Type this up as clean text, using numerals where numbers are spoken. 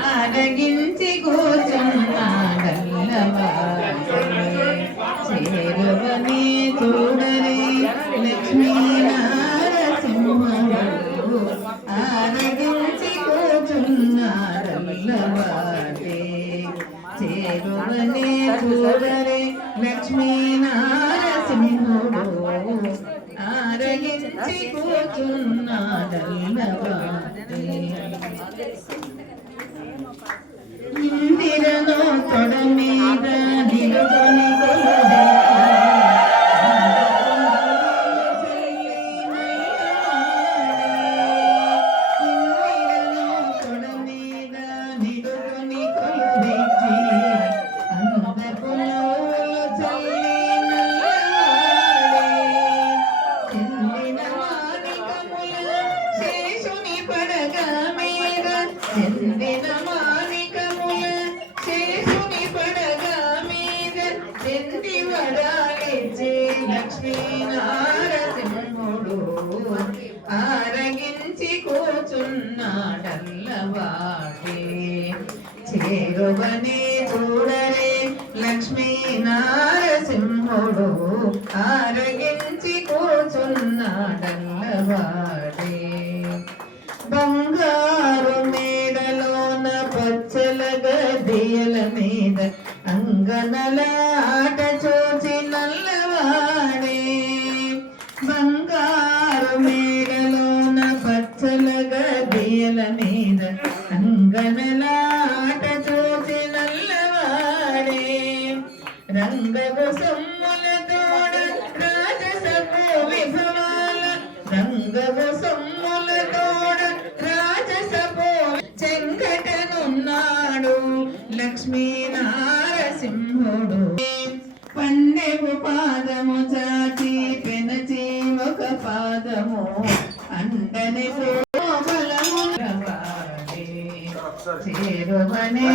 ఆరగించి కూర్చున్నాడల్లవారువని చూడరే లక్ష్మీ నారసింహుడు ఆరగించి కూర్చున్నాడల్లవారే చేరువని చూడరే లక్ష్మీ నారసింహుడు ఆరగించి కూర్చున్నాడల్లవారే ఇందిరను తొడ మీద నిలుకొని కొలుదే ఇందిరను తొడ మీద నిలుకొని కొలుదెచ్చి అందపులో చల్లి నల్లవాడే చెందిన మాణికముల శేషుని పడగ మీద చెందిన లక్ష్మీ నారసింహుడు ఆరగించి కూర్చున్నాడల్లవాడే చేరువనే చూడరే లక్ష్మీ నారసింహుడు ఆరగించి కూర్చున్నాడల్లవాడే బంగారు మేడలోన పచ్చల గదియల మీద అంగనల ఆట చూచి నల్లవాడే బంగారు మేడలోన పచ్చల గదియల మీద అంగనల ఆట చూచి నల్లవాడే రంగపు సొమ్ముల తోడ రాజసపు విభవాల రంగపు సొమ్ముల తోడ రాజసపు చెంకటనున్నాడు లక్ష్మీ నారసింహుడు పన్నెవు పాదము చాచి పెనచి ఒక పాదము అండని చేరువనే